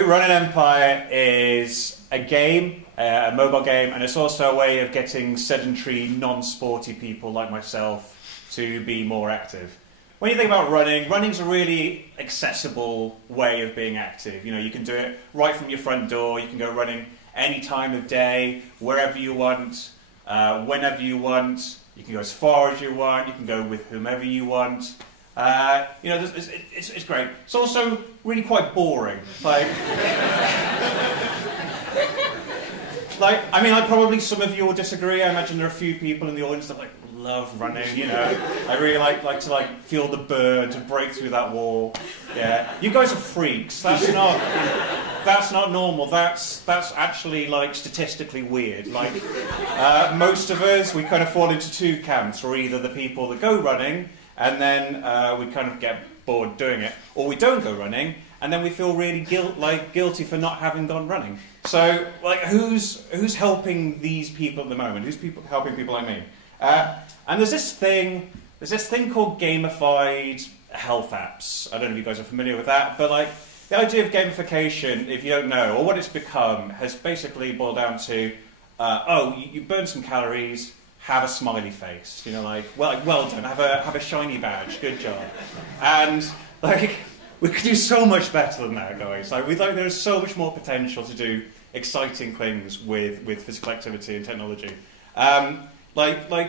Run an Empire is a game, a mobile game, and it's also a way of getting sedentary, non-sporty people like myself to be more active. When you think about running, running's a really accessible way of being active. You know, you can do it right from your front door. You can go running any time of day, wherever you want, whenever you want. You can go as far as you want. You can go with whomever you want. You know, it's great. It's also really quite boring. Like, I mean, probably some of you will disagree. I imagine there are a few people in the audience that love running. You know, I really like to feel the burn, to break through that wall. Yeah, you guys are freaks. That's not normal. That's actually statistically weird. Most of us, we kind of fall into two camps. We're either the people that go running, and then we kind of get bored doing it, or we don't go running, and then we feel really guilty for not having gone running. So, who's helping these people at the moment? Who's helping people like me? And there's this thing called gamified health apps. I don't know if you guys are familiar with that, but the idea of gamification, if you don't know, or what it's become, has basically boiled down to, you burn some calories, have a smiley face, you know, well done, have a shiny badge, good job. And we could do so much better than that, guys. There's so much more potential to do exciting things with physical activity and technology.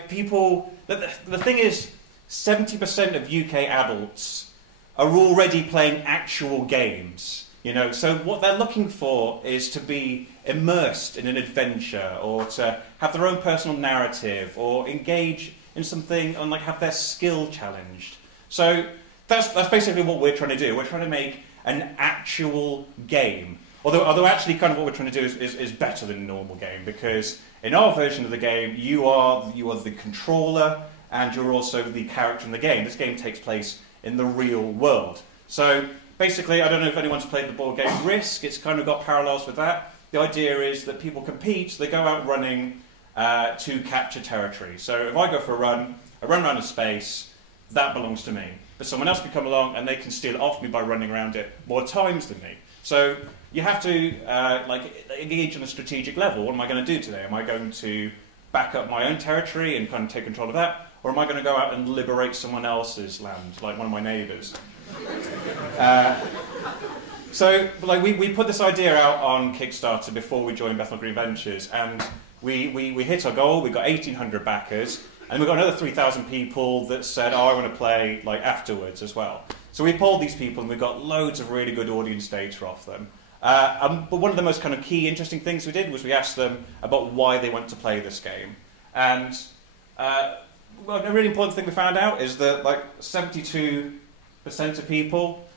People, the thing is, 70% of UK adults are already playing actual games. You know, so what they're looking for is to be immersed in an adventure, or to have their own personal narrative, or engage in something and have their skill challenged. So that's basically what we're trying to do. We're trying to make an actual game. Although actually kind of what we're trying to do is better than a normal game, because in our version of the game, you are the controller and you're also the character in the game. This game takes place in the real world. So basically, I don't know if anyone's played the board game Risk. It's kind of got parallels with that. The idea is that people compete. They go out running to capture territory. So if I go for a run around a space, that belongs to me. But someone else can come along and they can steal it off me by running around it more times than me. So you have to engage on a strategic level. What am I going to do today? Am I going to back up my own territory and kind of take control of that? Or am I going to go out and liberate someone else's land, like one of my neighbours? So we put this idea out on Kickstarter before we joined Bethnal Green Ventures, and we hit our goal. We got 1,800 backers, and we got another 3,000 people that said, "Oh, I want to play afterwards as well." So we polled these people, and we got loads of really good audience data off them. But one of the most kind of key interesting things we did was we asked them about why they want to play this game, and a really important thing we found out is that 72% of people,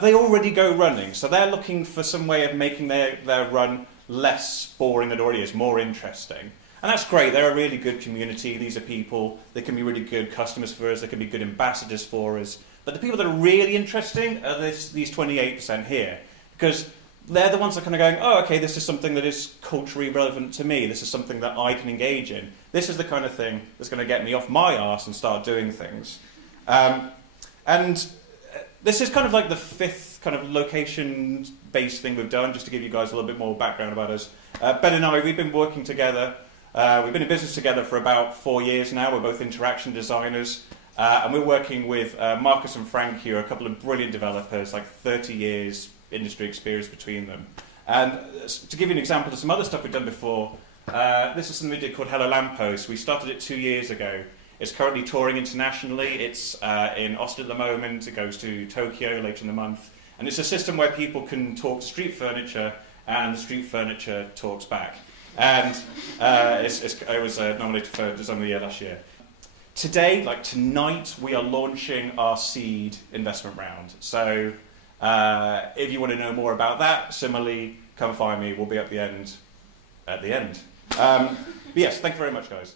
they already go running, so they're looking for some way of making their run less boring than it already is, more interesting. And that's great. They're a really good community. These are people, they can be really good customers for us, they can be good ambassadors for us. But the people that are really interesting are these 28% here, because they're the ones that are kind of going, oh, okay, this is something that is culturally relevant to me. This is something that I can engage in. This is the kind of thing that's going to get me off my arse and start doing things. And this is kind of the fifth kind of location-based thing we've done, just to give you guys a little bit more background about us. Ben and I, we've been working together. We've been in business together for about 4 years now. We're both interaction designers. And we're working with Marcus and Frank here, a couple of brilliant developers, 30 years industry experience between them. And to give you an example of some other stuff we've done before, this is something we did called Hello Lamppost. We started it 2 years ago. It's currently touring internationally. It's in Austin at the moment. It goes to Tokyo later in the month. And it's a system where people can talk to street furniture, and the street furniture talks back. And it was nominated for Design of the Year last year. Today, tonight, we are launching our seed investment round. So if you want to know more about that, similarly, come find me. We'll be at the end. But yes, thank you very much, guys.